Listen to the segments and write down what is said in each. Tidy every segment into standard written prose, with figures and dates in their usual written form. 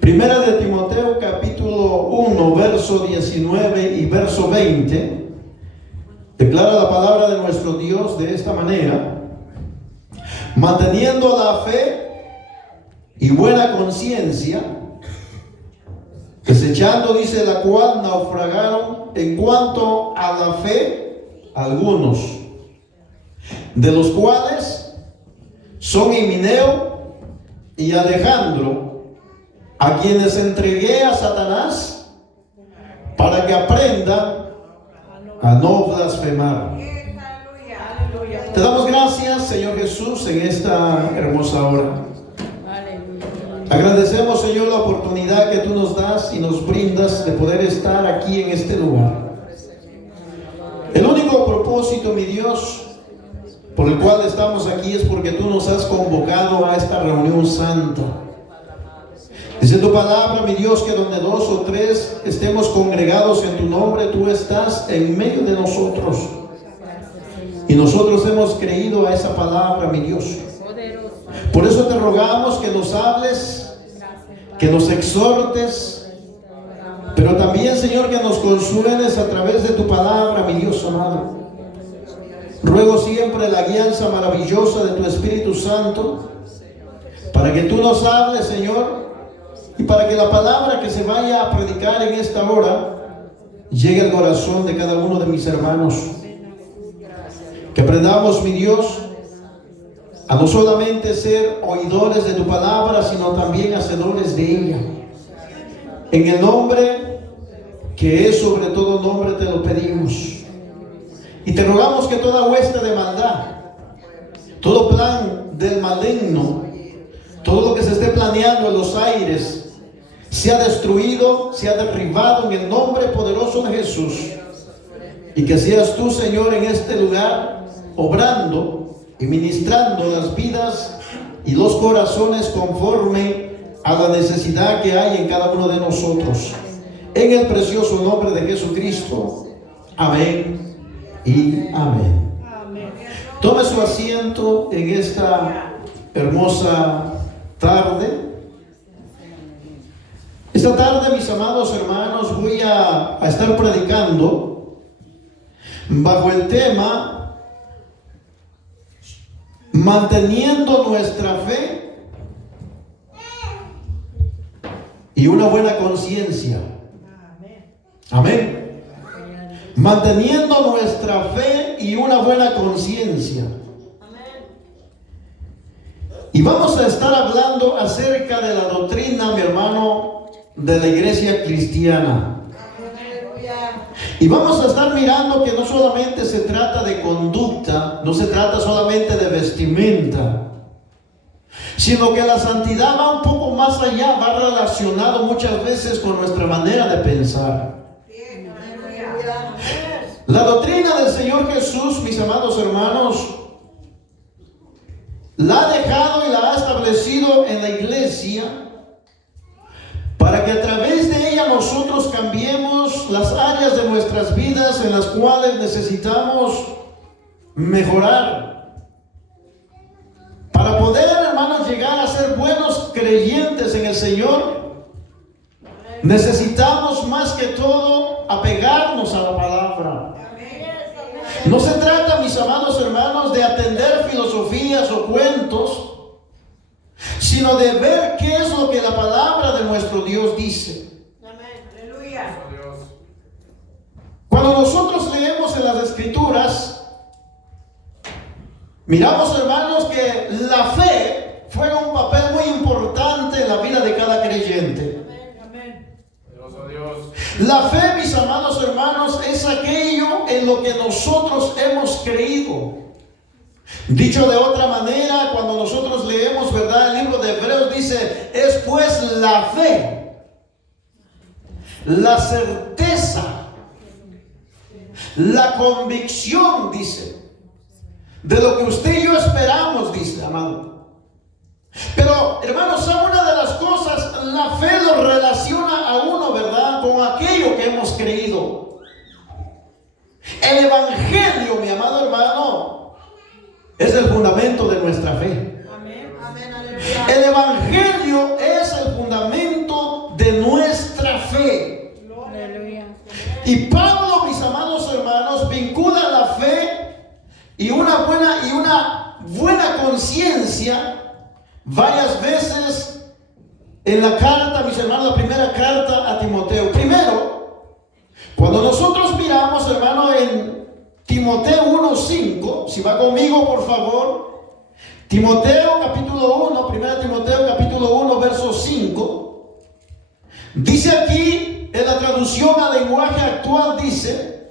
Primera de Timoteo capítulo 1, verso 19 y verso 20, declara la palabra de nuestro Dios de esta manera: manteniendo la fe y buena conciencia, desechando, dice, la cual naufragaron en cuanto a la fe algunos, de los cuales son Himeneo y Alejandro, a quienes entregué a Satanás para que aprendan a no blasfemar. Te damos gracias, Señor Jesús, en esta hermosa hora. Agradecemos, Señor, la oportunidad que tú nos das y nos brindas de poder estar aquí en este lugar. El único propósito, mi Dios, por el cual estamos aquí es porque tú nos has convocado a esta reunión santa. Dice tu palabra, mi Dios, que donde dos o tres estemos congregados en tu nombre, tú estás en medio de nosotros. Y nosotros hemos creído a esa palabra, mi Dios. Por eso te rogamos que nos hables, que nos exhortes, pero también, Señor, que nos consueles a través de tu palabra, mi Dios amado. Ruego siempre la guianza maravillosa de tu Espíritu Santo, para que tú nos hables, Señor, y para que la palabra que se vaya a predicar en esta hora llegue al corazón de cada uno de mis hermanos. Que aprendamos, mi Dios, a no solamente ser oidores de tu palabra, sino también hacedores de ella. En el nombre que es sobre todo nombre te lo pedimos. Y te rogamos que toda hueste de maldad, todo plan del maligno, todo lo que se esté planeando en los aires, sea destruido, sea derribado en el nombre poderoso de Jesús. Y que seas tú, Señor, en este lugar, obrando y ministrando las vidas y los corazones conforme a la necesidad que hay en cada uno de nosotros. En el precioso nombre de Jesucristo. Amén y amén. Tome su asiento en esta hermosa tarde. Esta tarde, mis amados hermanos, voy a estar predicando bajo el tema manteniendo nuestra fe y una buena conciencia. Amén. Manteniendo nuestra fe y una buena conciencia. Y vamos a estar hablando acerca de la doctrina, mi hermano, de la iglesia cristiana. Y vamos a estar mirando que no solamente se trata de conducta, no se trata solamente de vestimenta, sino que la santidad va un poco más allá, va relacionado muchas veces con nuestra manera de pensar. La doctrina del Señor Jesús, mis amados hermanos, la ha dejado y la ha establecido en la iglesia para que a través de ella nosotros cambiemos las áreas de nuestras vidas en las cuales necesitamos mejorar. Para poder, hermanos, llegar a ser buenos creyentes en el Señor, necesitamos más que todo apegarnos a la palabra. No se trata, mis amados hermanos, de atender filosofías o cuentos, sino de ver qué es lo que la palabra de nuestro Dios dice. Aleluya. Cuando nosotros leemos en las Escrituras, miramos, hermanos, que la fe juega un papel muy importante en la vida de cada creyente. La fe, mis amados hermanos, es aquello en lo que nosotros hemos creído. Dicho de otra manera, cuando nosotros leemos, ¿verdad?, el libro de Hebreos dice: es pues la fe, la certeza, la convicción, dice, de lo que usted y yo esperamos, dice, amado. Pero, hermanos, ¿sabe una de las cosas? La fe lo relaciona a uno, ¿verdad?, con aquello que hemos creído. El Evangelio, mi amado hermano, es el fundamento de nuestra fe. Amén. Amén. El Evangelio es el fundamento de nuestra fe. Y Pablo, mis amados hermanos, vincula la fe y una buena conciencia varias veces en la carta, mis hermanos, la primera carta a Timoteo. Primero, cuando nosotros miramos, hermano, en Timoteo 1:5, si va conmigo, por favor. Timoteo capítulo 1, 1 Timoteo capítulo 1, verso 5. Dice aquí, en la traducción al lenguaje actual, dice: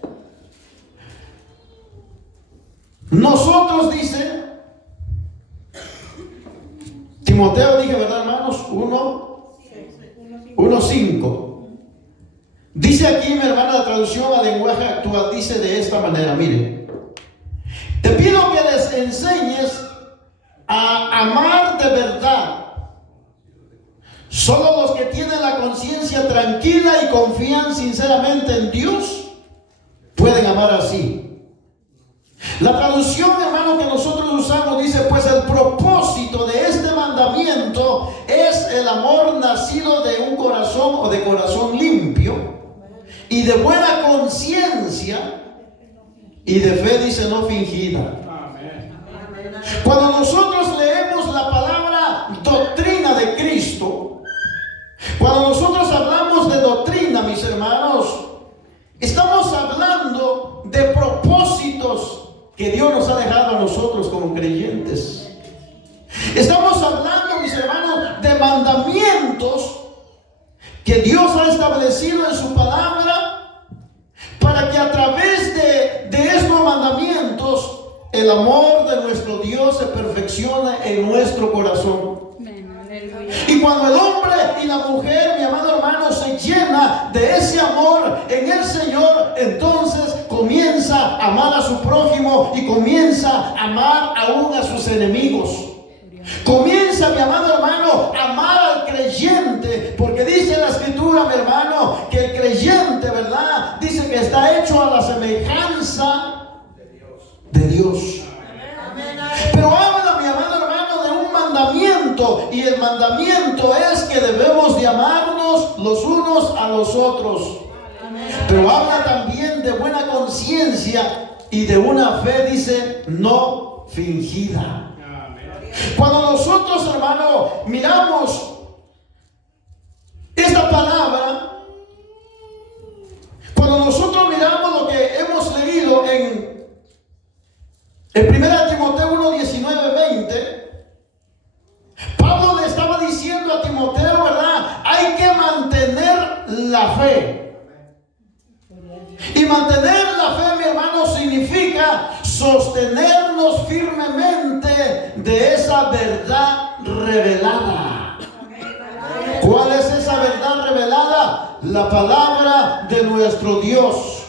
nosotros, dice, Timoteo, dije, ¿verdad, hermanos? 1:5. Dice aquí, mi hermana, la traducción al lenguaje actual, dice de esta manera: mire, te pido que les enseñes a amar de verdad. Solo los que tienen la conciencia tranquila y confían sinceramente en Dios pueden amar así. La traducción, hermano, que nosotros usamos dice: pues el propósito de este mandamiento es el amor nacido de un corazón o de corazón limpio y de buena conciencia y de fe, dice, no fingida. Cuando nosotros leemos la palabra doctrina de Cristo, cuando nosotros hablamos de doctrina, mis hermanos, estamos hablando de propósitos que Dios nos ha dejado a nosotros como creyentes. Estamos hablando, mis hermanos, de mandamientos que Dios ha establecido en su palabra, para que a través de estos mandamientos el amor de nuestro Dios se perfecciona en nuestro corazón. Y cuando el hombre y la mujer, mi amado hermano, se llena de ese amor en el Señor, entonces comienza a amar a su prójimo y comienza a amar aún a sus enemigos. Comienza, mi amado hermano, a amar al creyente, porque dice la Escritura, mi hermano, que el creyente, ¿verdad?, dice que está hecho a la semejanza de Dios. Pero habla, mi amado hermano, de un mandamiento, y el mandamiento es que debemos de amarnos los unos a los otros. Pero habla también de buena conciencia y de una fe, dice, no fingida. Cuando nosotros, hermano, miramos esta palabra, cuando nosotros miramos lo que hemos leído en 1 Timoteo 1, 19, 20, Pablo le estaba diciendo a Timoteo, ¿verdad?, hay que mantener la fe. Y mantener la fe, mi hermano, significa sostenernos firmemente de esa verdad revelada. ¿Cuál es esa verdad revelada? La palabra de nuestro Dios.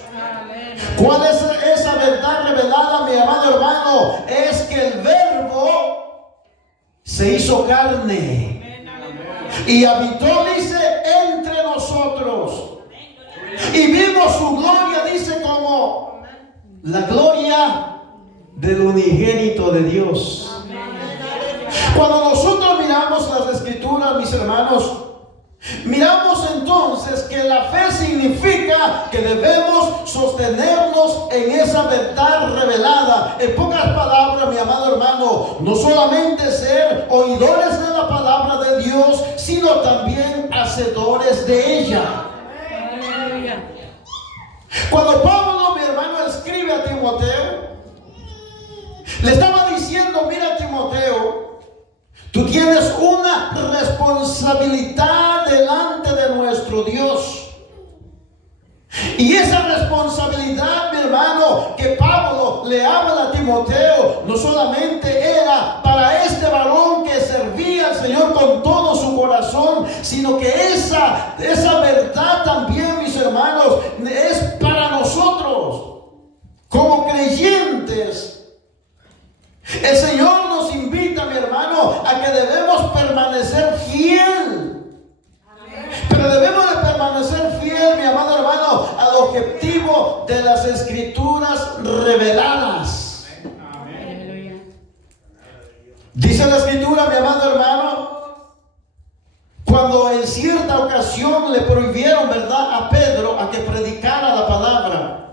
¿Cuál es esa verdad revelada, mi amado hermano? Es que el Verbo se hizo carne y habitó, dice, entre nosotros. Y vimos su gloria, dice, como la gloria del unigénito de Dios. Cuando nosotros miramos las Escrituras, mis hermanos, miramos entonces que la fe significa que debemos sostenernos en esa verdad revelada. En pocas palabras, mi amado hermano, no solamente ser oidores de la palabra de Dios, sino también hacedores de ella. Cuando Pablo, mi hermano, escribe a Timoteo, le estaba diciendo: mira, Timoteo, tú tienes una responsabilidad delante de nuestro Dios. Y esa responsabilidad, mi hermano, que Pablo le habla a Timoteo, no solamente era para este varón que servía al Señor con todo su corazón, sino que esa verdad también, mis hermanos, es para nosotros como creyentes. El Señor nos invita, mi hermano, a que debemos permanecer fiel. Pero debemos de permanecer fiel, mi amado hermano, al objetivo de las Escrituras reveladas. Dice la Escritura, mi amado hermano, Cuando en cierta ocasión le prohibieron, ¿verdad?, a Pedro a que predicara la palabra.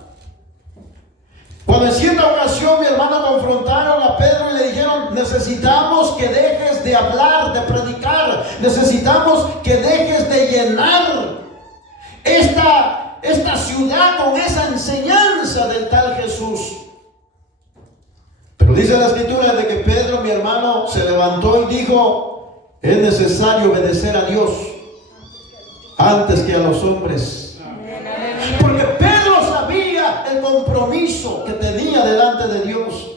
Cuando en cierta ocasión, mi hermano, confrontaron a Pedro y le dijeron: necesitamos que dejes de hablar, de predicar. Necesitamos que dejes de llenar esta ciudad con esa enseñanza del tal Jesús. Pero dice la escritura de que Pedro, mi hermano, se levantó y dijo: es necesario obedecer a Dios antes que a los hombres. Porque Pedro sabía el compromiso que tenía delante de Dios.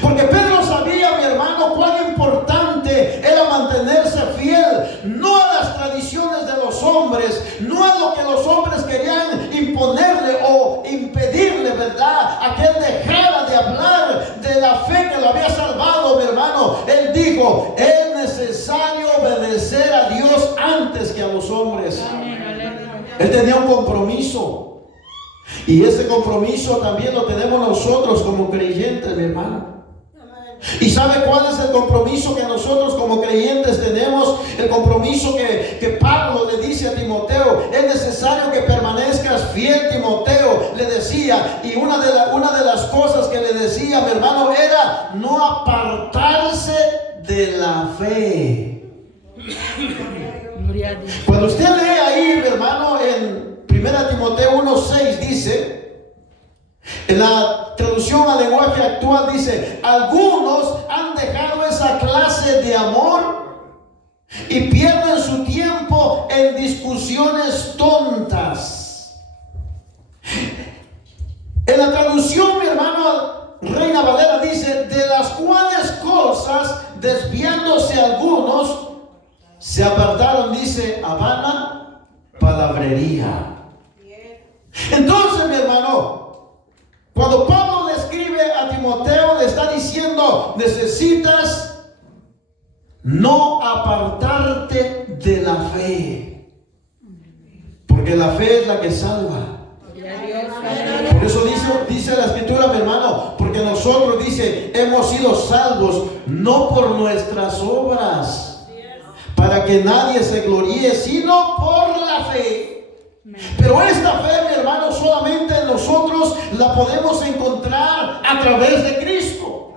Porque Pedro sabía, mi hermano, cuán importante era mantenerse fiel, no a las tradiciones de los hombres, no a lo que los hombres querían imponerle o impedirle, ¿verdad?, a que él dejara de hablar de la fe que lo había salvado, mi hermano. Él dijo: es necesario obedecer a Dios antes que a los hombres. Él tenía un compromiso. Y ese compromiso también lo tenemos nosotros como creyentes, mi hermano. ¿Y sabe cuál es el compromiso que nosotros como creyentes tenemos? El compromiso que Pablo le dice a Timoteo: es necesario que permanezcas fiel, Timoteo, le decía. Y una de las cosas que le decía, mi hermano, era no apartarse de la fe. Cuando usted lee ahí, mi hermano, en 1 Timoteo 1:6 dice, en la traducción al lenguaje actual dice: algunos han dejado esa clase de amor y pierden su tiempo en discusiones tontas. En la traducción, mi hermano, Reina Valera dice: de las cuales cosas, desviándose algunos, se apartaron, dice, a vana palabrería. Entonces, mi hermano, cuando Pablo le escribe a Timoteo, le está diciendo: necesitas no apartarte de la fe, porque la fe es la que salva. Por eso dice la escritura, mi hermano, porque nosotros, dice, hemos sido salvos no por nuestras obras, para que nadie se gloríe, sino por la fe. Pero esta fe, mi hermano, solamente nosotros la podemos encontrar a través de Cristo.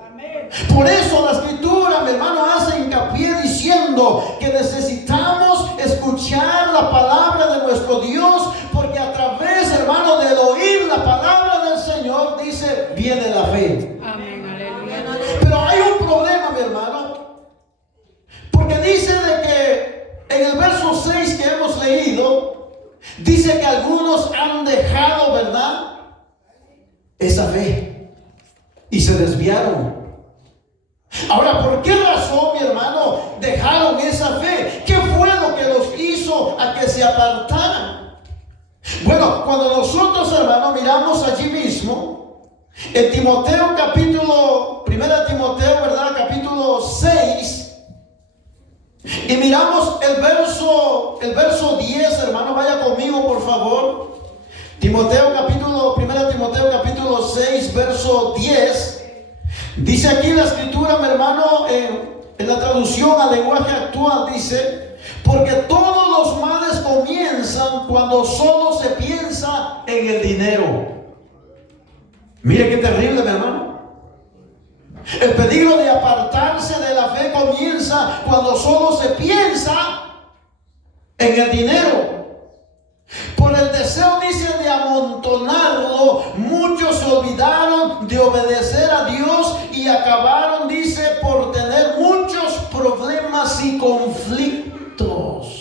Por eso la escritura, mi hermano, hace hincapié diciendo que necesitamos escuchar la palabra de nuestro Dios, porque a través, hermano, del oír la palabra del Señor, dice, viene la fe. Pero hay un problema, mi hermano, porque dice de que en el verso 6 que hemos leído, dice que algunos han dejado, ¿verdad?, esa fe y se desviaron. Ahora, ¿por qué razón, mi hermano, dejaron esa fe? ¿Qué fue lo que los hizo a que se apartaran? Bueno, cuando nosotros, hermano, miramos allí mismo en Timoteo capítulo, 1 Timoteo, ¿verdad?, capítulo 6, y miramos el verso 10, hermano, vaya conmigo, por favor. 1 Timoteo capítulo 6, verso 10. Dice aquí la escritura, mi hermano, en la traducción al lenguaje actual, dice: porque todos los males comienzan cuando solo se piensa en el dinero. Mire qué terrible, mi hermano. El peligro de apartarse de la fe comienza cuando solo se piensa en el dinero. Por el deseo, dice, de amontonarlo, muchos se olvidaron de obedecer a Dios y acabaron, dice, por tener muchos problemas y conflictos.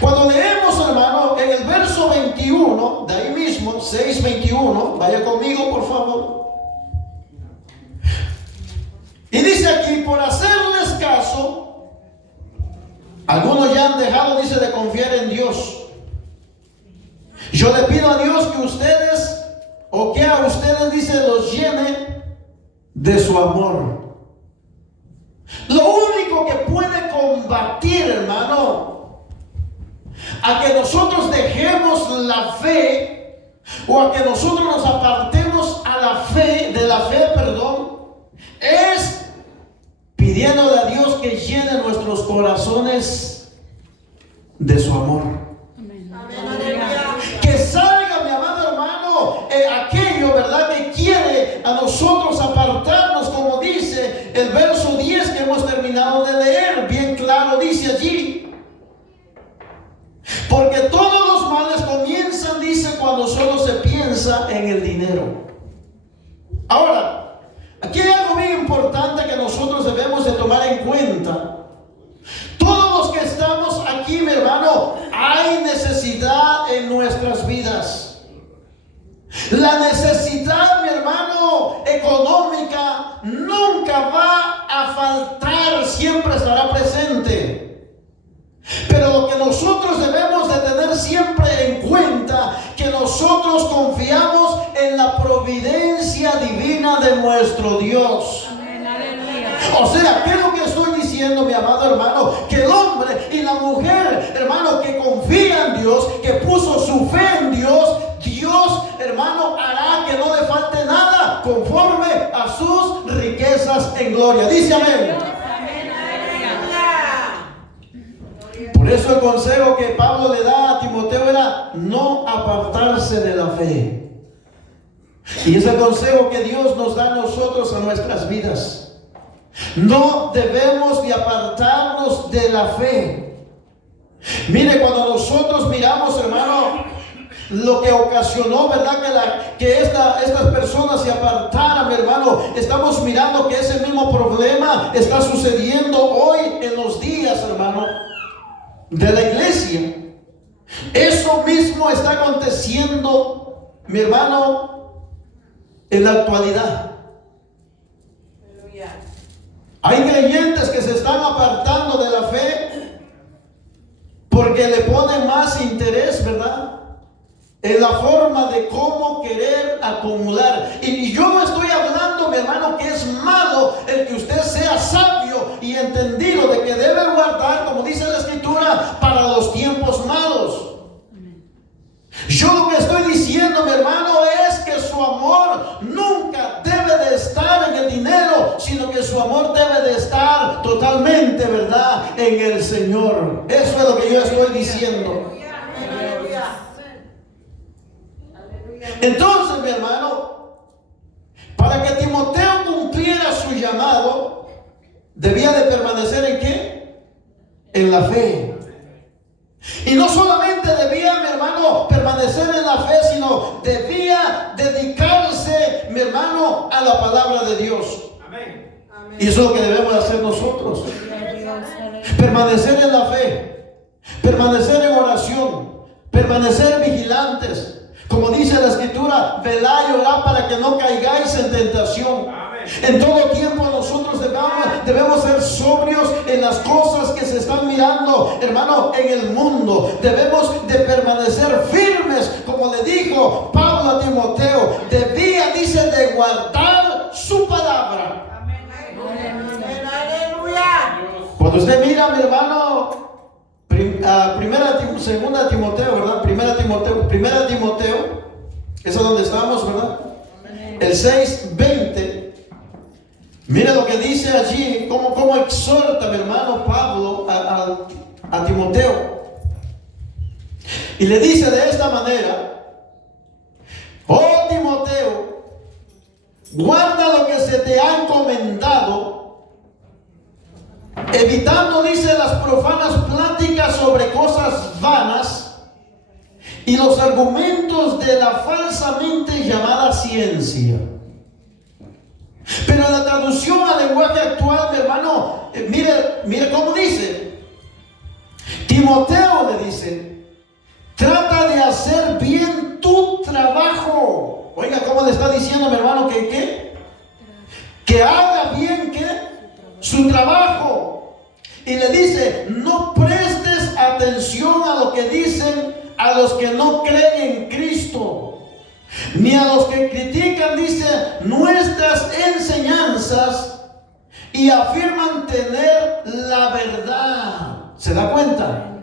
Cuando leemos, hermano, en el verso 21, de ahí mismo, 6:21, vaya conmigo, por favor. Y dice aquí: por hacerles caso, algunos ya han dejado, dice, de confiar en Dios. Yo le pido a Dios que ustedes, o que a ustedes, dice, los llene de su amor. Lo único que puede combatir, hermano, a que nosotros dejemos la fe, o a que nosotros nos apartemos de la fe, es pidiéndole a Dios que llene nuestros corazones de su amor. Que salga, mi amado hermano, aquello, ¿verdad?, que quiere a nosotros apartarnos, como dice el verso 10 que hemos terminado de leer. Bien claro dice allí: porque todos los males comienzan, dice, cuando solo se piensa en el dinero. Ahora, aquí hay algo bien importante que nosotros debemos de tomar en cuenta. Todos los que estamos aquí, mi hermano, hay necesidad en nuestras vidas. La necesidad, mi hermano, económica nunca va a faltar, siempre estará presente. Pero lo que nosotros debemos de tener siempre en cuenta, que nosotros confiamos en la providencia divina de nuestro Dios. O sea, ¿qué es lo que estoy diciendo, mi amado hermano? Que el hombre y la mujer, hermano, que confía en Dios, que puso su fe en Dios, Dios, hermano, hará que no le falte nada conforme a sus riquezas en gloria. Dice amén. Por eso el consejo que Pablo le da a Timoteo era no apartarse de la fe. Y es el consejo que Dios nos da a nosotros en nuestras vidas. No debemos de apartarnos de la fe. Mire, cuando nosotros miramos, hermano, lo que ocasionó, ¿verdad?, que estas personas se apartaran, mi hermano, estamos mirando que ese mismo problema está sucediendo hoy en los días, hermano, de la iglesia. Eso mismo está aconteciendo, mi hermano, en la actualidad. Hay creyentes que se están apartando de la fe porque le ponen más interés, ¿verdad?, en la forma de cómo querer acumular. Y yo no estoy hablando, mi hermano, que es malo el que usted sea sabio y entendido de que debe guardar, como dice la Escritura, para los tiempos malos. Yo lo que estoy diciendo, mi hermano, es que su amor nunca debe de estar en el dinero, sino que su amor debe de estar totalmente, ¿verdad?, en el Señor. Eso es lo que yo estoy diciendo. Entonces, mi hermano, para que Timoteo cumpliera su llamado, debía de permanecer ¿en qué? En la fe. Y no solamente debía, mi hermano, permanecer en la fe, sino debía dedicarse, mi hermano, a la palabra de Dios. Amén. Y eso es lo que debemos hacer nosotros. Permanecer en la fe, permanecer en oración, permanecer vigilantes. Como dice la Escritura, velad y orad para que no caigáis en tentación. Amén. En todo tiempo nosotros debemos ser sobrios en las cosas que se están mirando, hermano, en el mundo. Debemos de permanecer firmes, como le dijo Pablo a Timoteo. Debía, dice, de guardar su palabra. Amén. Aleluya. Cuando usted mira, mi hermano, segunda Timoteo, ¿verdad? Primera Timoteo, esa es donde estamos, ¿verdad? El 6:20. Mira lo que dice allí, cómo exhorta, mi hermano Pablo a Timoteo. Y le dice de esta manera: oh Timoteo, guarda lo que se te ha encomendado, evitando, dice, las profanas pláticas sobre cosas vanas y los argumentos de la falsamente llamada ciencia. Pero en la traducción al lenguaje actual, mi hermano, mire cómo dice. Timoteo le dice: trata de hacer bien tu trabajo. Oiga, ¿cómo le está diciendo, mi hermano, que haga bien su trabajo? Y le dice: no prestes atención a lo que dicen a los que no creen en Cristo, ni a los que critican, dice, nuestras enseñanzas y afirman tener la verdad. ¿Se da cuenta?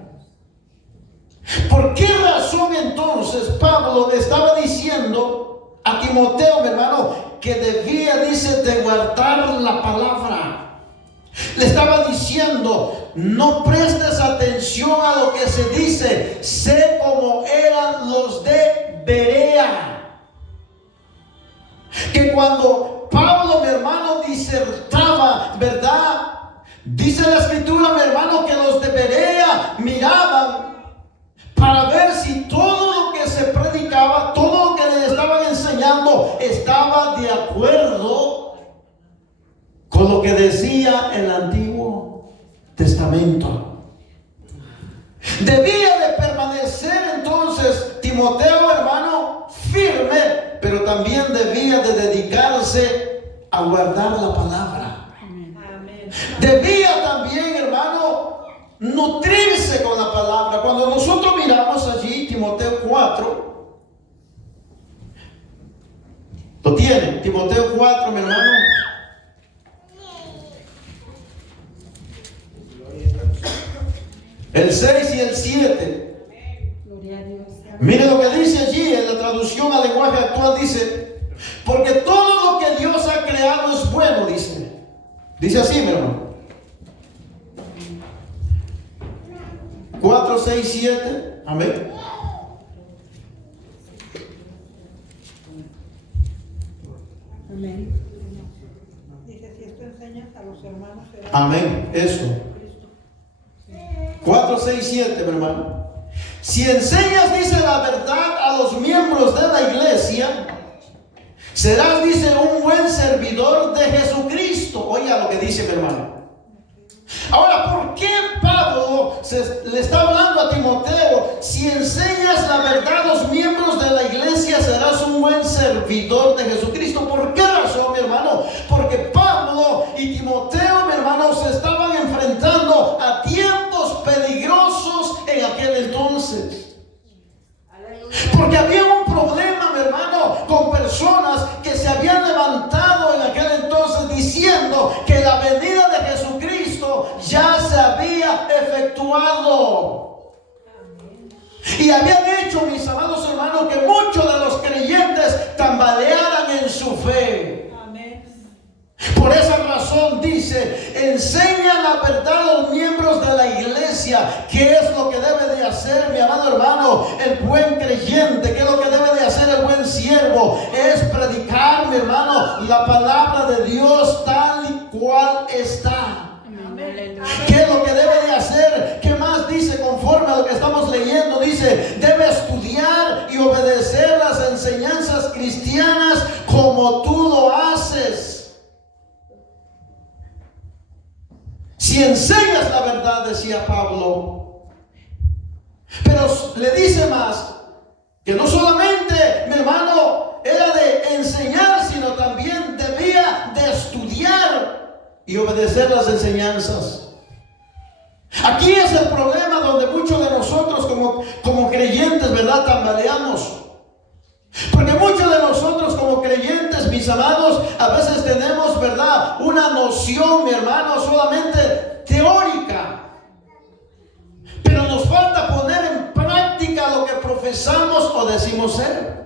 ¿Por qué razón entonces Pablo le estaba diciendo a Timoteo, mi hermano, que debía, dice, de guardar la palabra? Le estaba diciendo: no prestes atención a lo que se dice, sé cómo eran los de Berea. Que cuando Pablo, mi hermano, disertaba, ¿verdad? Dice la escritura, mi hermano, que los de Berea miraban para ver si todo lo que se predicaba, todo lo que le estaban enseñando, estaba de acuerdo con lo que decía el Antiguo Testamento. Debía de permanecer entonces Timoteo, hermano, firme, pero también debía de dedicarse a guardar la palabra. Amén. Debía también, hermano, nutrirse con la palabra. Cuando nosotros miramos allí Timoteo 4, ¿lo tienen? Timoteo 4, mi hermano. El 6 y el 7. Mire lo que dice allí en la traducción al lenguaje actual. Dice: porque todo lo que Dios ha creado es bueno, dice. Dice así, mi hermano. 4, 6, 7. Amén. Amén. Dice: si esto enseñas a los hermanos, será. Amén. Eso. 4, 6, 7, mi hermano. Si enseñas, dice, la verdad a los miembros de la iglesia, serás, dice, un buen servidor de Jesucristo. Oiga lo que dice, mi hermano. Ahora, ¿por qué Pablo le está hablando a Timoteo? Si enseñas la verdad a los miembros de la iglesia, serás un buen servidor de Jesucristo. ¿Por qué razón, mi hermano? Porque Pablo y Timoteo, mi hermano, se estaban enfrentando a tiempos peligrosos en aquel entonces. Porque había un problema, mi hermano, con personas que se habían levantado en aquel entonces diciendo que la venida de Jesucristo ya se había efectuado. Y habían hecho, mis amados hermanos, que muchos de los creyentes tambalearan en su fe. Por esa razón dice: enseña la verdad a los miembros de la iglesia. ¿Qué es lo que debe de hacer, mi amado hermano, el buen creyente? ¿Qué es lo que debe de hacer el buen siervo? Es predicar, mi hermano, la palabra de Dios tal y cual está. ¿Qué es lo que debe de hacer? ¿Qué más dice conforme a lo que estamos leyendo? Dice: debe estudiar y obedecer las enseñanzas cristianas como tú lo haces. Si enseñas la verdad, decía Pablo. Pero le dice más, que no solamente, mi hermano, era de enseñar, sino también debía de estudiar y obedecer las enseñanzas. Aquí es el problema donde muchos de nosotros como creyentes, ¿verdad?, tambaleamos. Porque muchos de nosotros como creyentes, mis amados, a veces tenemos, ¿verdad?, una noción, mi hermano, solamente teórica. Pero nos falta poner en práctica lo que profesamos o decimos ser.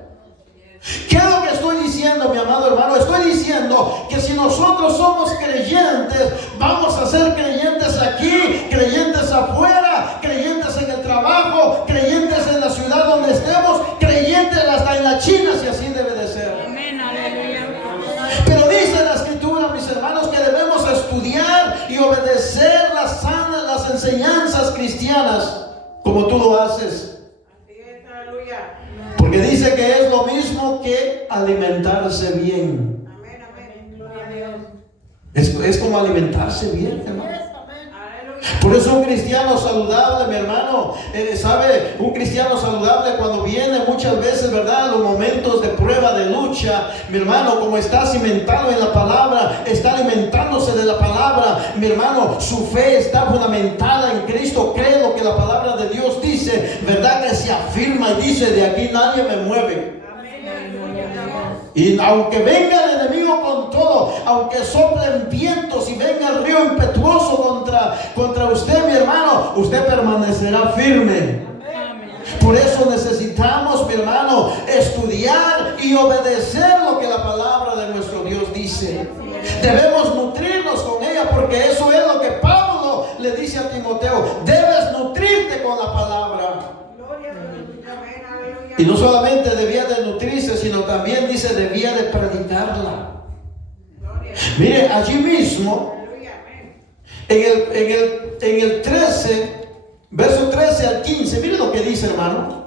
¿Qué es lo que estoy diciendo, mi amado hermano? Estoy diciendo que si nosotros somos creyentes, vamos a ser creyentes aquí, creyentes afuera, creyentes en el trabajo, creyentes en la ciudad donde estemos, creyentes hasta en la China, si así debe de ser. Amén, aleluya. Pero dice la escritura, mis hermanos, que debemos estudiar y obedecer las enseñanzas cristianas como tú lo haces. Porque dice que es lo mismo que alimentarse bien. Amén, amén. Gloria a Dios. Es como alimentarse bien, hermano. Por eso un cristiano saludable, mi hermano, sabe, un cristiano saludable cuando viene muchas veces, ¿verdad?, los momentos de prueba, de lucha, mi hermano, como está cimentado en la palabra, está alimentándose de la palabra, mi hermano, su fe está fundamentada en Cristo, cree lo que la palabra de Dios dice, ¿verdad?, que se afirma y dice: de aquí nadie me mueve. Y aunque venga el enemigo con todo, aunque soplen vientos y venga el río impetuoso contra usted, mi hermano, usted permanecerá firme. Por eso necesitamos, mi hermano, estudiar y obedecer lo que la palabra de nuestro Dios dice. Debemos nutrirnos con ella, porque eso es Y no solamente debía de nutrirse, sino también dice debía de predicarla. Mire, allí mismo, en el 13, verso 13 al 15, mire lo que dice, hermano.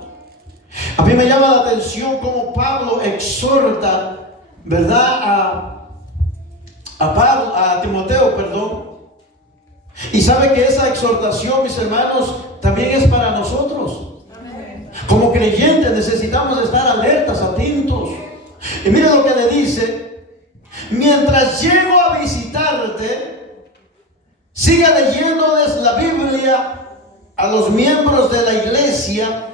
A mí me llama la atención cómo Pablo exhorta, ¿verdad? A Timoteo, perdón. Y sabe que esa exhortación, mis hermanos, también es para nosotros. Como creyentes necesitamos estar alertas, atentos. Y mira lo que le dice: mientras llego a visitarte, siga leyéndoles la Biblia a los miembros de la iglesia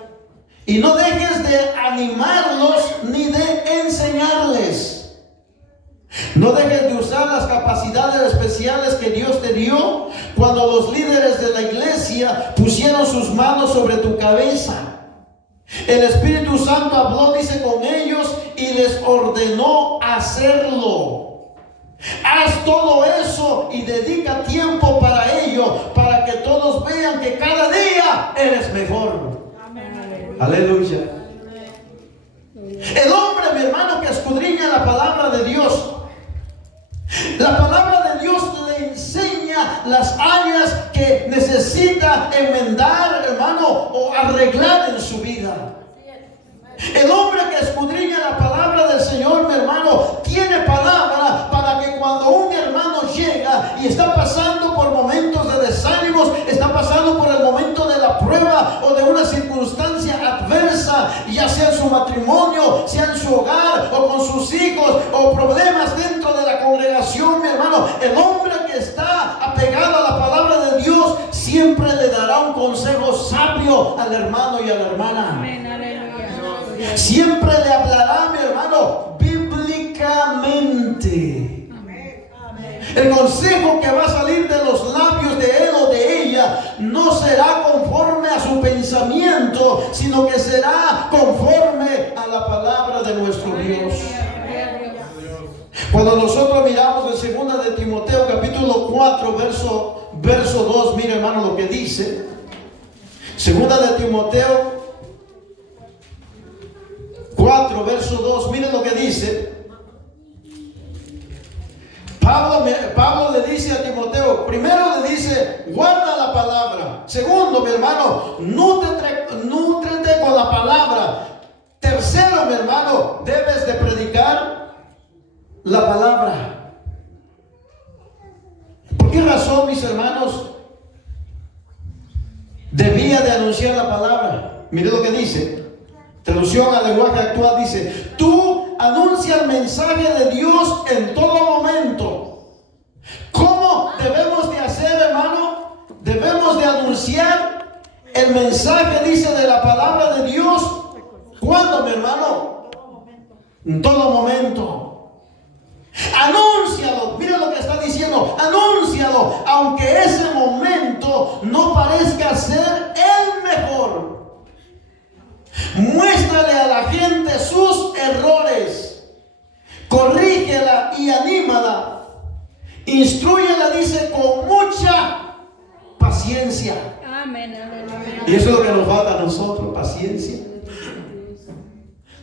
y no dejes de animarlos ni de enseñarles. No dejes de usar las capacidades especiales que Dios te dio cuando los líderes de la iglesia pusieron sus manos sobre tu cabeza. El Espíritu Santo habló, dice, con ellos y les ordenó hacerlo. Haz todo eso y dedica tiempo para ello, para que todos vean que cada día eres mejor. Amén. Aleluya. El hombre, mi hermano, que escudriña la palabra de Dios, la palabra de Dios le enseña las áreas que necesita enmendar, hermano, o arreglar en su vida. El hombre que escudriña la palabra del Señor, mi hermano, tiene palabra para que cuando un hermano llega y está pasando por momentos de desánimos, está pasando por el momento de la prueba o de una circunstancia adversa, ya sea en su matrimonio, sea en su hogar o con sus hijos o problemas dentro de la congregación, mi hermano, el hombre que está apegado a la palabra de Dios siempre le dará un consejo sabio al hermano y a la hermana. Amén, aleluya. Siempre le hablará, mi hermano, bíblicamente. El consejo que va a salir de los labios de él o de ella no será conforme a su pensamiento, sino que será conforme a la palabra de nuestro Dios. Cuando nosotros miramos en 2 de Timoteo capítulo 4 verso 2, mire, hermano, lo que dice. 2 de Timoteo 4 verso 2, mire lo que dice. Pablo le dice a Timoteo, primero le dice, guarda la palabra. Segundo, mi hermano, nútrete con la palabra. Tercero, mi hermano, debes de predicar la palabra. ¿Por qué razón, mis hermanos, debía de anunciar la palabra? Mire lo que dice. Traducción al lenguaje actual dice: tú anuncia el mensaje de Dios en todo momento. ¿Cómo debemos de hacer, hermano? Debemos de anunciar el mensaje, dice, de la palabra de Dios. ¿Cuándo, mi hermano? En todo momento. Anúncialo. Mira lo que está diciendo. Anúncialo, aunque ese momento no parezca ser el mejor. Muéstrale a la gente sus errores, corrígela y anímala, instrúyela, dice, con mucha paciencia. Amén. Y eso es lo que nos falta a nosotros, paciencia.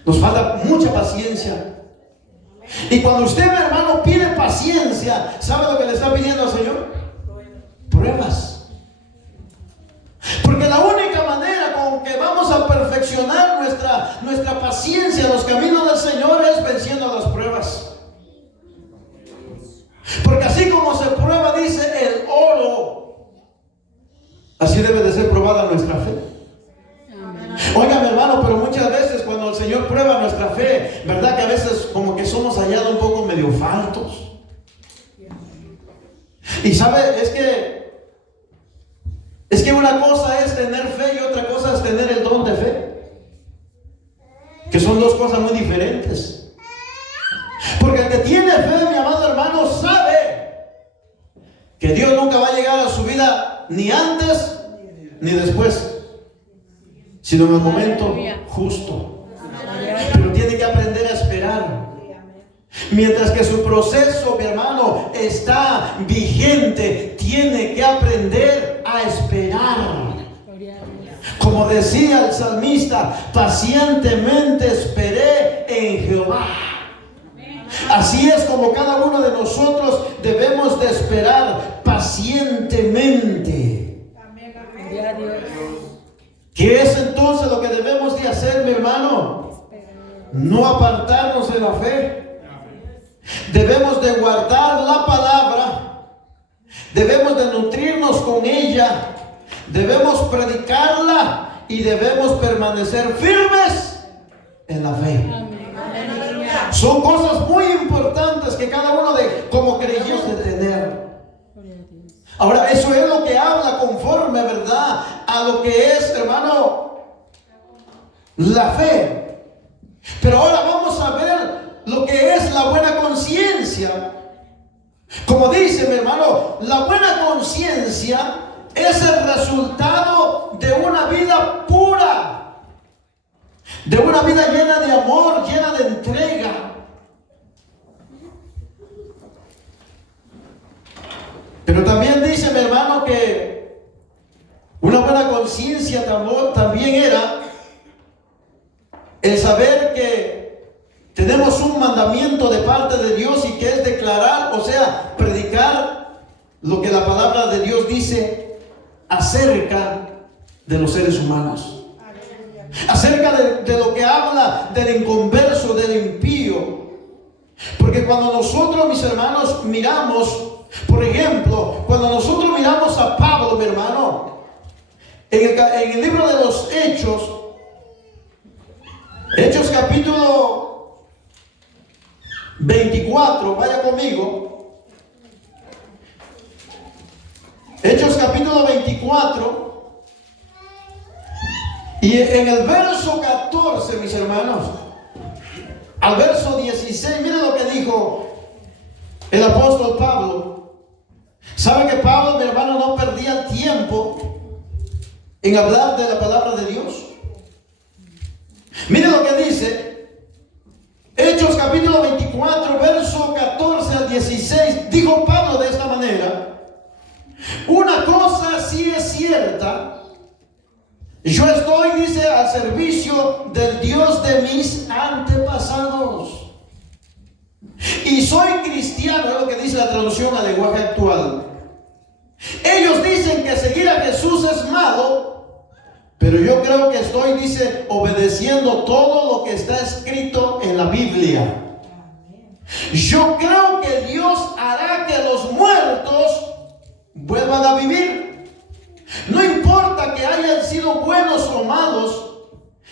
Nos falta mucha paciencia. Y cuando usted, mi hermano, pide paciencia, ¿sabe lo que le está pidiendo al Señor? Pruebas. Porque la única manera con que vamos a perfeccionar nuestra paciencia en los caminos del Señor es venciendo las pruebas. Porque así como se prueba, dice, el oro, así debe de ser probada nuestra fe. Oiga, mi hermano, pero muchas veces cuando el Señor prueba nuestra fe, ¿verdad que a veces como que somos hallados un poco medio faltos? Y sabe, es que una cosa es tener fe y otra cosa es tener el don de fe, que son dos cosas muy diferentes. Porque el que tiene fe, mi amado hermano, sabe que Dios nunca va a llegar a su vida ni antes ni después, sino en el momento justo. Pero tiene que aprender a esperar. Mientras que su proceso, mi hermano, está vigente, tiene que aprender a esperar. Como Como decía el salmista, pacientemente esperé en Jehová. Así es como cada uno de nosotros debemos de esperar pacientemente. ¿Qué es entonces lo que debemos de hacer, mi hermano? No apartarnos de la fe. Debemos de guardar la palabra. Debemos de nutrirnos con ella. Debemos predicarla y debemos permanecer firmes en la fe. Son cosas muy importantes que cada uno de como creyentes debe tener. Ahora, eso es lo que habla conforme, ¿verdad?, a lo que es, hermano, la fe. Pero ahora vamos a ver lo que es la buena conciencia. Como dice mi hermano, la buena conciencia es el resultado de una vida pura, de una vida llena de amor, llena de entrega. Pero también dice mi hermano que una buena conciencia también era el saber que tenemos un mandamiento de parte de Dios y que es declarar, o sea, predicar lo que la palabra de Dios dice acerca de los seres humanos. Acerca de lo que habla del inconverso, del impío. Porque cuando nosotros, mis hermanos, miramos, por ejemplo, cuando nosotros miramos a Pablo, mi hermano, en el libro de los Hechos capítulo 24, vaya conmigo. Hechos capítulo 24. Y en el verso 14, mis hermanos, al verso 16, miren lo que dijo el apóstol Pablo. ¿Sabe que Pablo, mi hermano, no perdía tiempo en hablar de la palabra de Dios? Miren lo que dice Hechos capítulo 24, verso 14 al 16. Dijo Pablo de esta manera: una cosa sí es cierta, yo estoy, dice, al servicio del Dios de mis antepasados y soy cristiano, es lo que dice la traducción al lenguaje actual. Ellos dicen que seguir a Jesús es malo, pero yo creo que estoy, dice, obedeciendo todo lo que está escrito en la Biblia. Yo creo que Dios hará que los muertos vuelvan a vivir. No importa que hayan sido buenos o malos,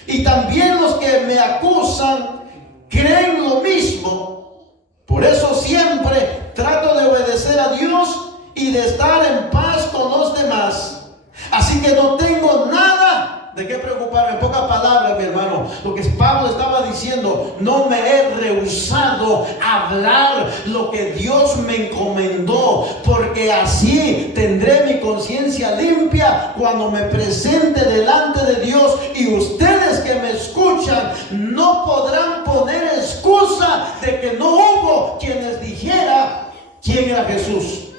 y también los que me acusan creen lo mismo. Por eso siempre trato de obedecer a Dios y de estar en paz con los demás. Así que no tengo nada de qué preocuparme. En pocas palabras, mi hermano, lo que Pablo estaba diciendo: no me he rehusado a hablar lo que Dios me encomendó, porque así tendré mi conciencia limpia cuando me presente delante de Dios, y ustedes que me escuchan no podrán poner excusa de que no hubo quien les dijera quién era Jesús.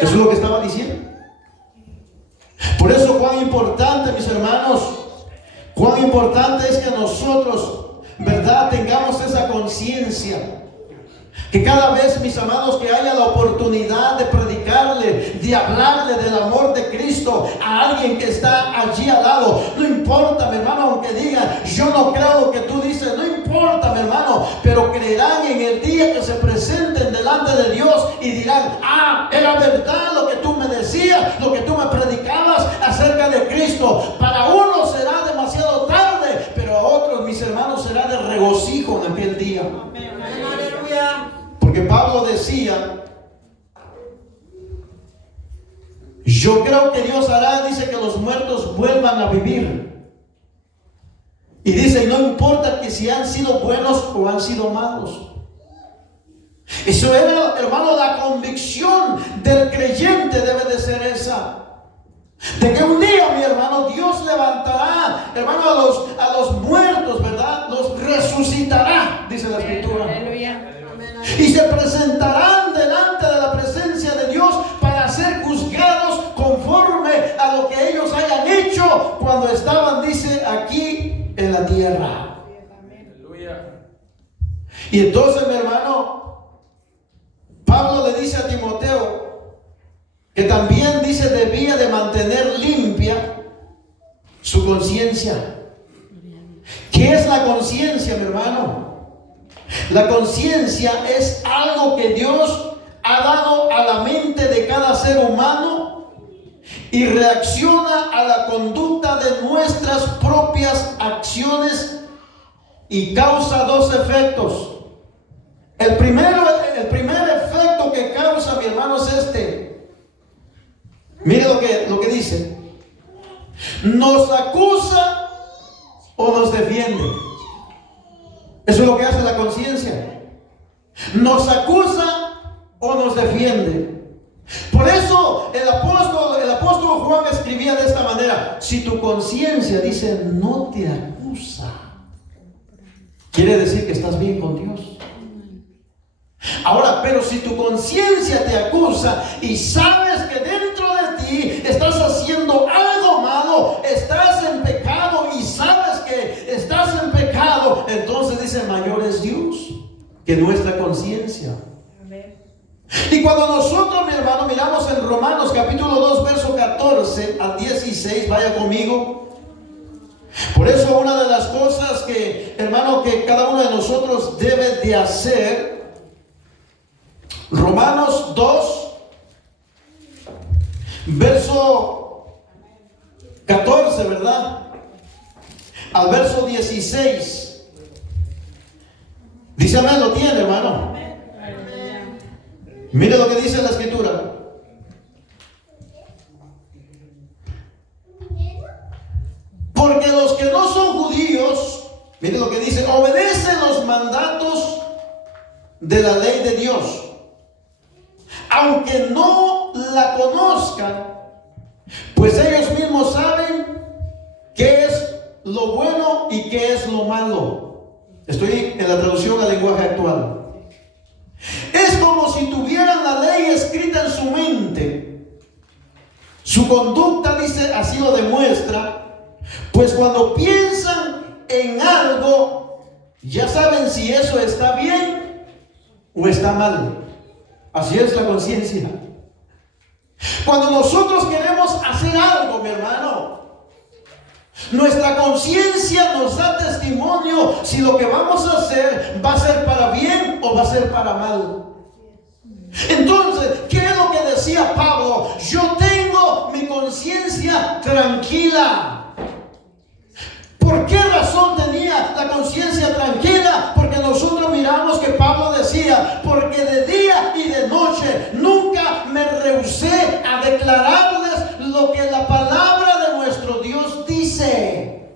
Eso es lo que estaba diciendo. Por eso, cuán importante, mis hermanos, cuán importante es que nosotros, ¿verdad?, tengamos esa conciencia. Que cada vez, mis amados, que haya la oportunidad de predicarle, de hablarle del amor de Cristo a alguien que está allí al lado. No importa, mi hermano, aunque digan: yo no creo lo que tú dices. No importa, mi hermano, pero creerán en el día que se presenten delante de Dios y dirán: ah, era verdad lo que tú me decías, lo que tú me predicabas acerca de Cristo. Para unos será demasiado tarde, pero a otros, mis hermanos, será de regocijo en aquel día. Amén. Aleluya. Porque Pablo decía: yo creo que Dios hará, dice, que los muertos vuelvan a vivir. Y dice: no importa que si han sido buenos o han sido malos. Eso era, hermano, la convicción del creyente debe de ser esa. De que un día, mi hermano, Dios levantará, hermano, a los muertos, ¿verdad? Los resucitará, dice la Escritura. Aleluya. Y se presentarán delante de la presencia de Dios para ser juzgados conforme a lo que ellos hayan hecho en la tierra. Aleluya. Y entonces, mi hermano, Pablo le dice a Timoteo que también dice debía de mantener limpia su conciencia. ¿Qué es la conciencia, mi hermano? La conciencia es algo que Dios ha dado a la mente de cada ser humano y reacciona a la conducta de nuestras propias acciones y causa dos efectos. El primer efecto que causa, mi hermano, es este. Mire lo que dice. Nos acusa o nos defiende. Eso es lo que hace la conciencia. Nos acusa o nos defiende. Por eso el apóstol Juan escribía de esta manera: si tu conciencia dice no te acusa, quiere decir que estás bien con Dios. Ahora, pero si tu conciencia te acusa y sabes que dentro de ti estás haciendo algo malo, estás en pecado y sabes que estás en pecado, entonces dice: mayor es Dios que nuestra conciencia. Y cuando nosotros, mi hermano, miramos en Romanos capítulo 2, verso 14 al 16, vaya conmigo. Por eso una de las cosas que, hermano, que cada uno de nosotros debe de hacer, Romanos 2, verso 14, ¿verdad? Al verso 16. Dice amén, lo tiene, hermano. Mire lo que dice la escritura. Porque los que no son judíos, mire lo que dice, obedecen los mandatos de la ley de Dios, aunque no la conozcan, pues ellos mismos saben qué es lo bueno y qué es lo malo. Estoy en la traducción al lenguaje actual. Es como si tuvieran la ley escrita en su mente. Su conducta, dice, así lo demuestra, pues cuando piensan en algo, ya saben si eso está bien o está mal. Así es la conciencia. Cuando nosotros queremos hacer algo, mi hermano, nuestra conciencia nos da testimonio si lo que vamos a hacer va a ser para bien o va a ser para mal. Entonces, ¿qué es lo que decía Pablo? Yo tengo mi conciencia tranquila. ¿Por qué razón tenía la conciencia tranquila? Porque nosotros miramos que Pablo decía: porque de día y de noche nunca me rehusé a declararles lo que la palabra de nuestro Dios dice.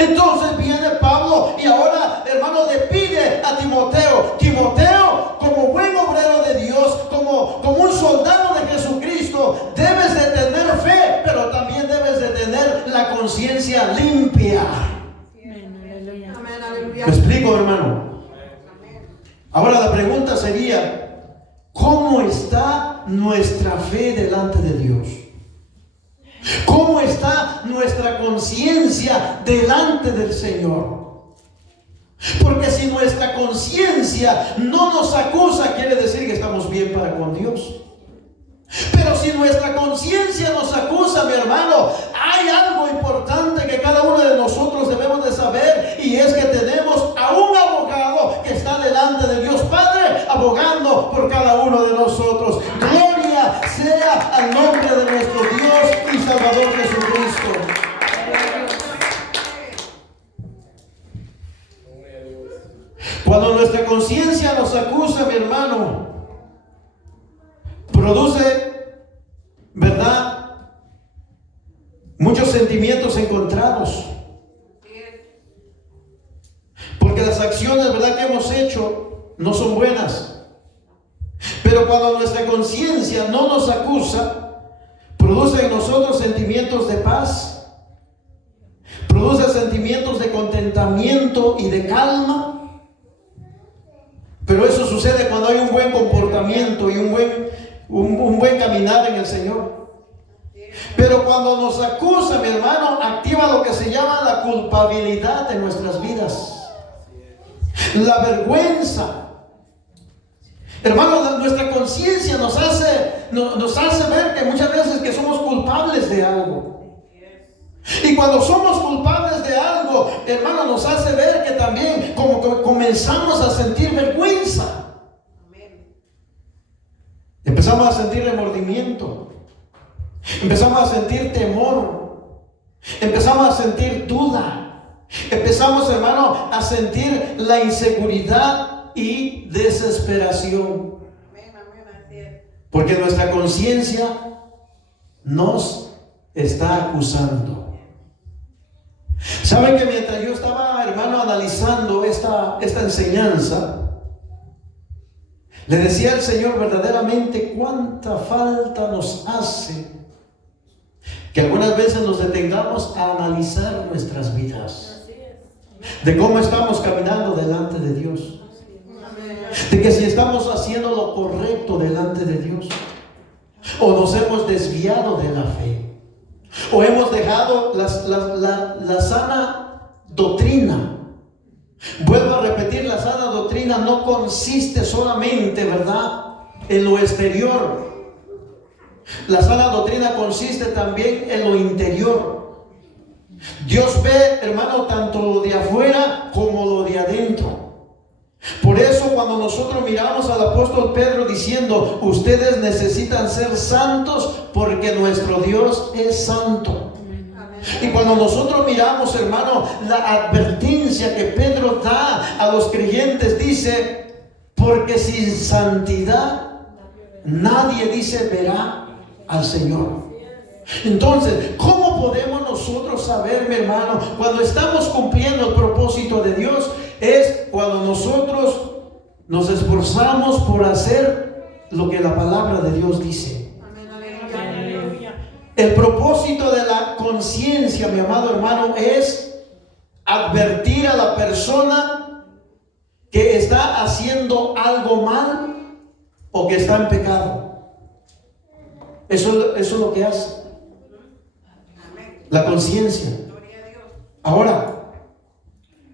Entonces viene Pablo y ahora, hermano, le pide a Timoteo: Timoteo, como buen obrero de Dios, como un soldado de Jesucristo, debes de tener fe, pero también debes de tener la conciencia limpia. ¿Me explico, hermano? Ahora la pregunta sería: ¿cómo está nuestra fe delante de Dios? ¿Cómo está nuestra conciencia delante del Señor? Porque si nuestra conciencia no nos acusa, quiere decir que estamos bien para con Dios. Pero si nuestra conciencia nos acusa, mi hermano, hay algo importante que cada uno de nosotros debemos de saber, y es que tenemos a un abogado que está delante de Dios Padre, abogando por cada uno de nosotros. Gloria sea al nombre de nuestro Dios y Salvador Jesucristo. Cuando nuestra conciencia nos acusa, mi hermano, produce, ¿verdad?, muchos sentimientos encontrados. Porque las acciones, ¿verdad?, que hemos hecho no son buenas. Pero cuando nuestra conciencia no nos acusa, produce en nosotros sentimientos de paz, produce sentimientos de contentamiento y de calma. Pero eso sucede cuando hay un buen comportamiento y un buen caminar en el Señor. Pero cuando nos acusa, mi hermano, activa lo que se llama la culpabilidad en nuestras vidas. La vergüenza. Hermano, nuestra conciencia nos hace ver que muchas veces que somos culpables de algo. Y cuando somos culpables de algo, hermano, nos hace ver que también como que comenzamos a sentir vergüenza. Empezamos a sentir remordimiento. Empezamos a sentir temor. Empezamos a sentir duda. Empezamos, hermano, a sentir la inseguridad y desesperación. Porque nuestra conciencia nos está acusando. ¿Saben que mientras yo estaba, hermano, analizando esta enseñanza, le decía al Señor verdaderamente cuánta falta nos hace que algunas veces nos detengamos a analizar nuestras vidas, de cómo estamos caminando delante de Dios, de que si estamos haciendo lo correcto delante de Dios, o nos hemos desviado de la fe, o hemos dejado la sana doctrina. Vuelvo a repetir, la sana doctrina no consiste solamente, ¿verdad?, en lo exterior. La sana doctrina consiste también en lo interior. Dios ve, hermano, tanto lo de afuera como lo de adentro. Por eso cuando nosotros miramos al apóstol Pedro diciendo, ustedes necesitan ser santos porque nuestro Dios es santo. Y cuando nosotros miramos, hermano, la advertencia que Pedro da a los creyentes, dice, porque sin santidad nadie, dice, verá al Señor. Entonces, ¿cómo podemos nosotros saber, mi hermano, cuando estamos cumpliendo el propósito de Dios? Es cuando nosotros nos esforzamos por hacer lo que la palabra de Dios dice. El propósito de la conciencia, mi amado hermano, es advertir a la persona que está haciendo algo mal o que está en pecado. Eso es lo que hace la conciencia. Ahora,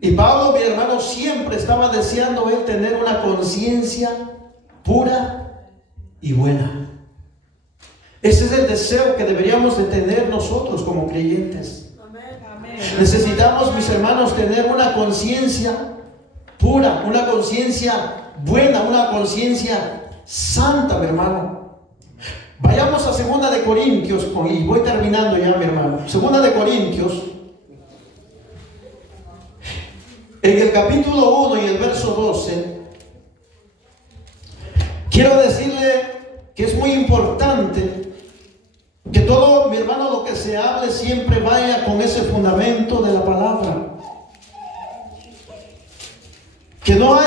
y Pablo, mi hermano, siempre estaba deseando él tener una conciencia pura y buena. Ese es el deseo que deberíamos de tener nosotros como creyentes. Necesitamos, mis hermanos, tener una conciencia pura, una conciencia buena, una conciencia santa, mi hermano. Vayamos a 2 de Corintios, y voy terminando ya, mi hermano. 2 de Corintios, en el capítulo 1 y el verso 12, quiero decirle que es muy importante que todo, mi hermano, lo que se hable siempre vaya con ese fundamento de la palabra. Que no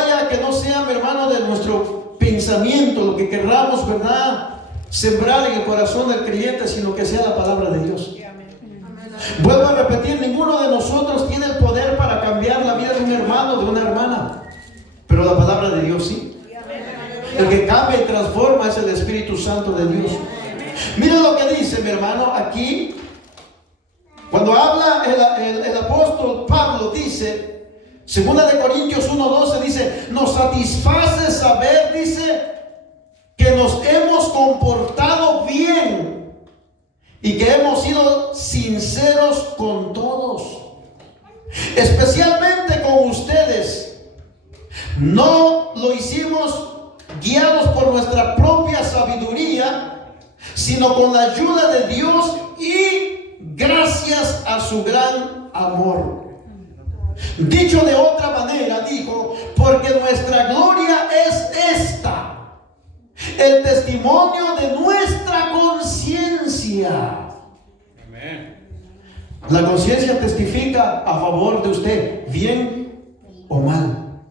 sea, mi hermano, de nuestro pensamiento, lo que querramos, ¿verdad?, sembrar en el corazón del creyente, sino que sea la palabra de Dios. Vuelvo a repetir, ninguno de nosotros tiene el poder para cambiar la vida de un hermano, de una hermana, pero la palabra de Dios sí. El que cambia y transforma es el Espíritu Santo de Dios. Miren lo que dice, mi hermano, aquí. Cuando habla el apóstol Pablo, dice, 2 de Corintios 1:12, dice, nos satisface saber, dice, que nos hemos comportado bien y que hemos sido sinceros con todos, especialmente con ustedes. No lo hicimos guiados por nuestra propia sabiduría, sino con la ayuda de Dios y gracias a su gran amor. Dicho de otra manera, dijo, porque nuestra gloria es esta, el testimonio de nuestra conciencia. La conciencia testifica a favor de usted, bien o mal.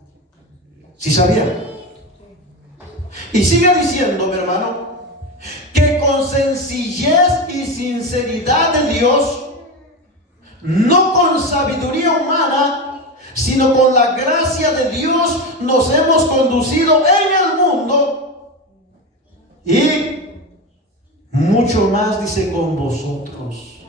¿Sí sabía? Y sigue diciendo, mi hermano, que con sencillez y sinceridad de Dios, no con sabiduría humana, sino con la gracia de Dios, nos hemos conducido en el mundo y mucho más, dice, con vosotros.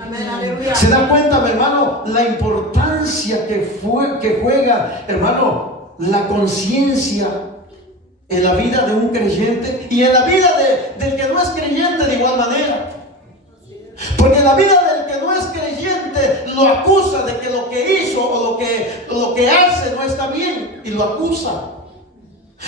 Amén, aleluya. ¿Se da cuenta, mi hermano, la importancia que juega, hermano, la conciencia en la vida de un creyente y en la vida del que no es creyente de igual manera? Porque en la vida del que no es creyente lo acusa de que lo que hizo o lo que hace no está bien y lo acusa.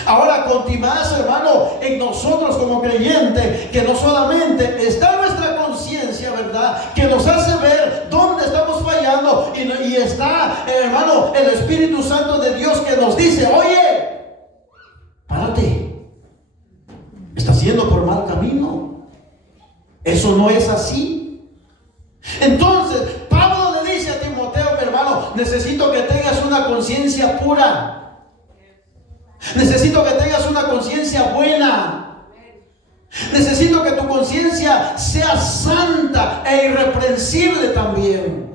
Ahora, continuamos, hermano, en nosotros como creyentes, que no solamente está nuestra conciencia, ¿verdad?, que nos hace ver dónde estamos fallando, y está, hermano, el Espíritu Santo de Dios que nos dice: oye, párate, estás yendo por mal camino, eso no es así. Entonces, Pablo le dice a Timoteo: mi hermano, necesito que tengas una conciencia pura. Necesito que tengas una conciencia buena. Necesito que tu conciencia sea santa e irreprensible también.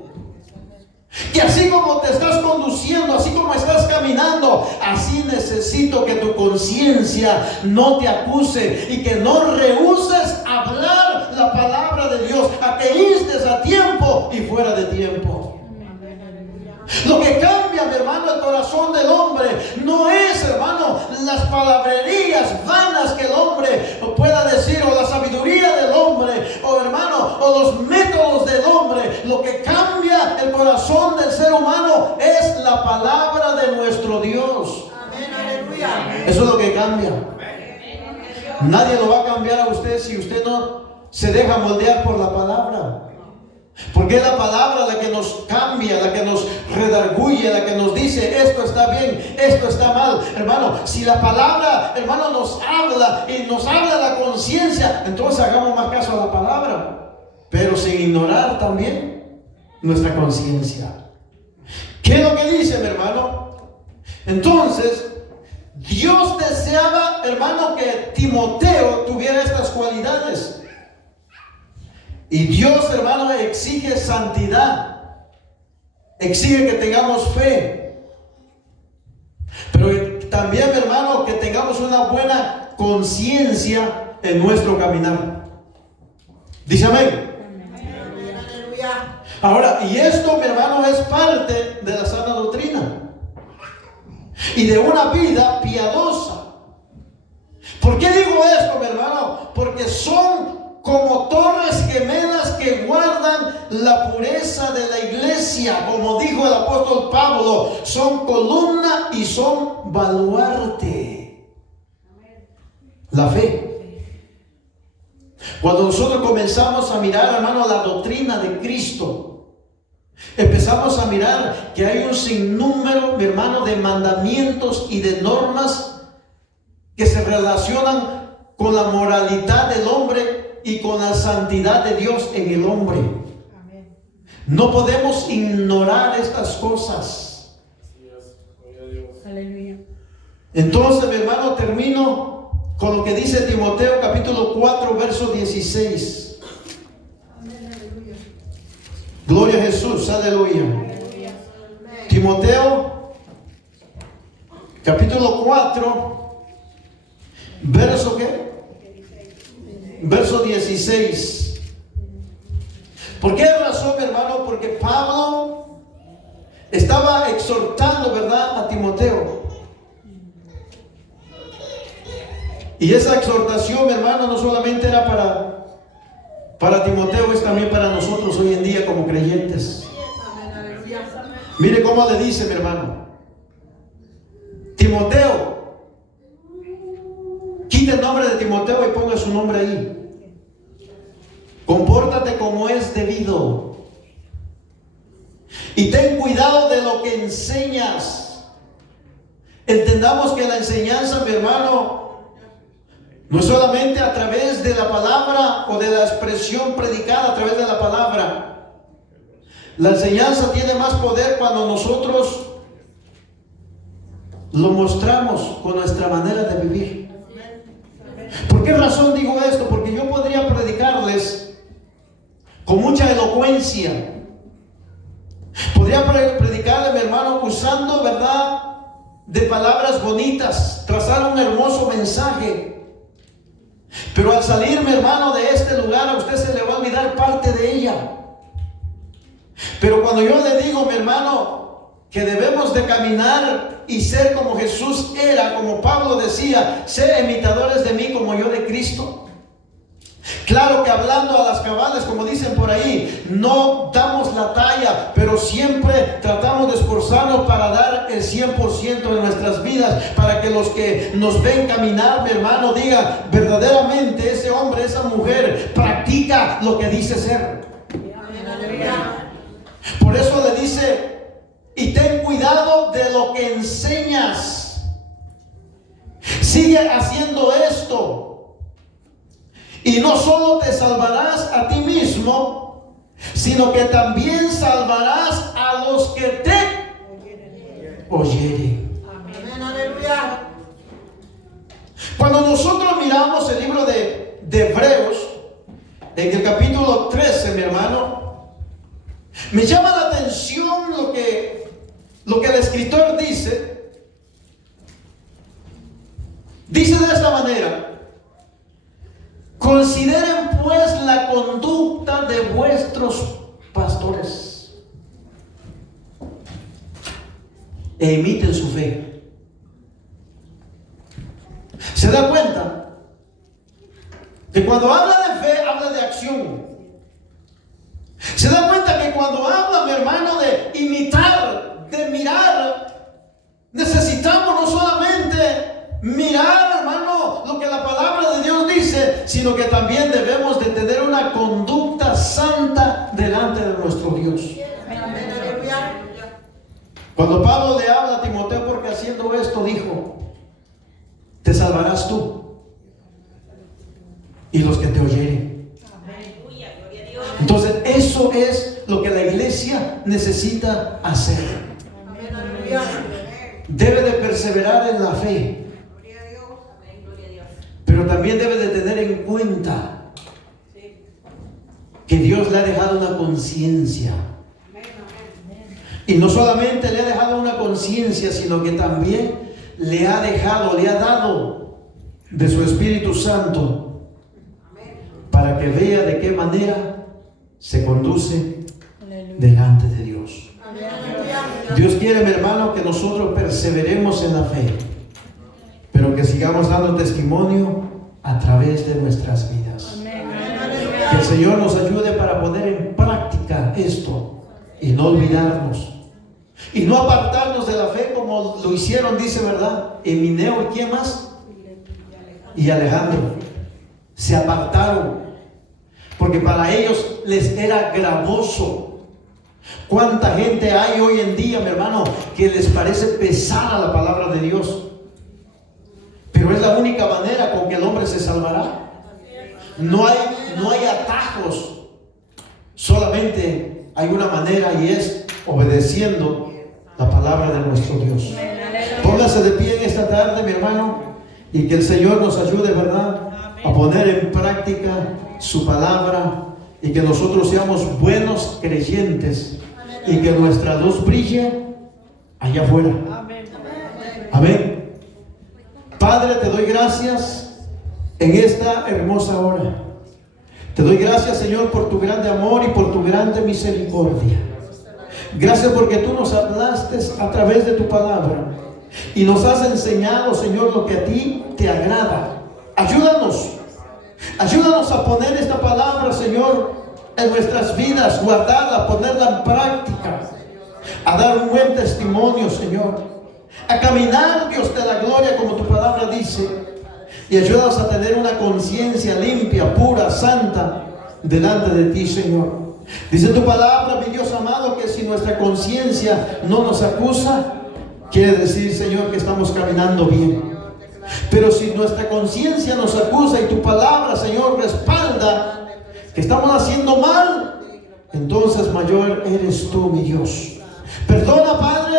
Que así como te estás conduciendo, así como estás caminando, así necesito que tu conciencia no te acuse y que no rehuses hablar la palabra de Dios, a que instes a tiempo y fuera de tiempo. Lo que cambia, mi hermano, el corazón del hombre no es, hermano, las palabrerías vanas que el hombre pueda decir, o la sabiduría del hombre, o hermano, o los métodos del hombre. Lo que cambia el corazón del ser humano es la palabra de nuestro Dios. Amén, aleluya. Eso es lo que cambia. Nadie lo va a cambiar a usted si usted no se deja moldear por la palabra. Porque es la palabra la que nos cambia, la que nos redarguye, la que nos dice: esto está bien, esto está mal. Hermano, si la palabra, hermano, nos habla y nos habla la conciencia, entonces hagamos más caso a la palabra, pero sin ignorar también nuestra conciencia. ¿Qué es lo que dice, mi hermano? Entonces, Dios deseaba, hermano, que Timoteo tuviera estas cualidades. Y Dios, hermano, exige santidad, exige que tengamos fe, pero también, hermano, que tengamos una buena conciencia en nuestro caminar. Dice amén. Aleluya. Ahora, y esto, mi hermano, es parte de la sana doctrina y de una vida piadosa. ¿Por qué digo esto, mi hermano? Porque son como torres gemelas que guardan la pureza de la iglesia. Como dijo el apóstol Pablo, son columna y son baluarte. La fe. Cuando nosotros comenzamos a mirar, hermano, la doctrina de Cristo, empezamos a mirar que hay un sinnúmero, mi hermano, de mandamientos y de normas que se relacionan con la moralidad del hombre y con la santidad de Dios en el hombre. Amén. No podemos ignorar estas cosas. Aleluya. Entonces, mi hermano, termino con lo que dice Timoteo capítulo 4, verso 16. Amén, aleluya. Gloria a Jesús, aleluya. Aleluya. Timoteo capítulo 4, verso ¿qué? Verso 16. ¿Por qué razón, mi hermano? Porque Pablo estaba exhortando, ¿verdad?, a Timoteo. Y esa exhortación, mi hermano, no solamente era para Timoteo, es también para nosotros hoy en día como creyentes. Amén, aleluya. Mire cómo le dice, mi hermano: Timoteo, quite el nombre de Timoteo y ponga su nombre ahí. Compórtate como es debido y ten cuidado de lo que enseñas. Entendamos que la enseñanza, mi hermano, no es solamente a través de la palabra o de la expresión predicada a través de la palabra. La enseñanza tiene más poder cuando nosotros lo mostramos con nuestra manera de vivir. ¿Por qué razón digo esto? Porque yo podría predicarles con mucha elocuencia. Podría predicarle, mi hermano, usando, ¿verdad?, de palabras bonitas, trazar un hermoso mensaje. Pero al salir, mi hermano, de este lugar, a usted se le va a olvidar parte de ella. Pero cuando yo le digo, mi hermano, que debemos de caminar y ser como Jesús era, como Pablo decía, ser imitadores de mí como yo de Cristo. Claro que hablando a las cabales, como dicen por ahí, no damos la talla, pero siempre tratamos de esforzarnos para dar el 100% de nuestras vidas, para que los que nos ven caminar, mi hermano, digan, verdaderamente ese hombre, esa mujer practica lo que dice ser. Por eso le dice, y ten cuidado de lo que enseñas. Sigue haciendo esto. Y no solo te salvarás a ti mismo, sino que también salvarás a los que te oyeren. Amén, aleluya. Cuando nosotros miramos el libro de Hebreos, en el capítulo 13, mi hermano, me llama la atención lo que el escritor dice. Dice de esta manera: consideren pues la conducta de vuestros pastores e imiten su fe. ¿Se da cuenta? Que cuando habla de fe, habla de acción. ¿Se da cuenta que cuando habla, mi hermano, de imitar, de mirar, necesitamos no solamente mirar, hermano, lo que la palabra de Dios dice, sino que también debemos de tener una conducta santa delante de nuestro Dios? Cuando Pablo le habla a Timoteo, porque haciendo esto dijo, te salvarás tú y los que te oyeren. Entonces eso es lo que la iglesia necesita hacer. Debe de perseverar en la fe, pero también debe de tener en cuenta que Dios le ha dejado una conciencia. Y no solamente le ha dejado una conciencia, sino que también le ha dado de su Espíritu Santo para que vea de qué manera se conduce delante de Dios. Dios quiere, mi hermano, que nosotros perseveremos en la fe, pero que sigamos dando testimonio a través de nuestras vidas. Que el Señor nos ayude para poner en práctica esto y no olvidarnos y no apartarnos de la fe como lo hicieron, dice, ¿verdad? Emineo y ¿quién más? Y Alejandro. Se apartaron porque para ellos les era gravoso. ¿Cuánta gente hay hoy en día, mi hermano, que les parece pesada la palabra de Dios? Pero es la única manera con que el hombre se salvará. No hay atajos. Solamente hay una manera, y es obedeciendo la palabra de nuestro Dios. Póngase de pie en esta tarde, mi hermano, y que el Señor nos ayude, ¿verdad?, a poner en práctica su palabra, y que nosotros seamos buenos creyentes y que nuestra luz brille allá afuera. Amén. Padre, te doy gracias en esta hermosa hora. Te doy gracias, Señor, por tu grande amor y por tu grande misericordia. Gracias porque tú nos hablaste a través de tu palabra y nos has enseñado, Señor, lo que a ti te agrada. Ayúdanos a poner esta palabra, Señor, en nuestras vidas, guardarla, ponerla en práctica, a dar un buen testimonio, Señor, a caminar, Dios de la gloria, como tu palabra dice, y ayúdanos a tener una conciencia limpia, pura, santa, delante de ti, Señor. Dice tu palabra, mi Dios amado, que si nuestra conciencia no nos acusa, quiere decir, Señor, que estamos caminando bien. Pero si nuestra conciencia nos acusa y tu palabra, Señor, respalda que estamos haciendo mal, entonces mayor eres tú, mi Dios. Perdona, Padre,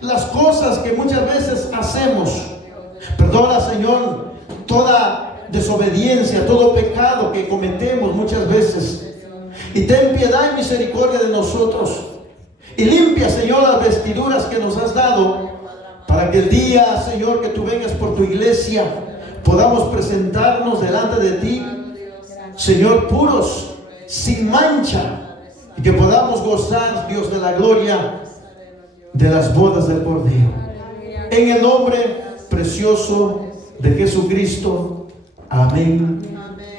las cosas que muchas veces hacemos. Perdona, Señor, toda desobediencia, todo pecado que cometemos muchas veces. Y ten piedad y misericordia de nosotros. Y limpia, Señor, las vestiduras que nos has dado, para que el día, Señor, que tú vengas por tu iglesia, podamos presentarnos delante Señor, puros, sin mancha, y que podamos gozar, Dios de la gloria, de las bodas del Cordero. En el nombre precioso de Jesucristo. Amén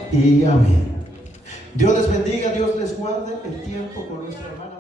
y amén. Dios les bendiga, Dios les guarde el tiempo con nuestra hermana.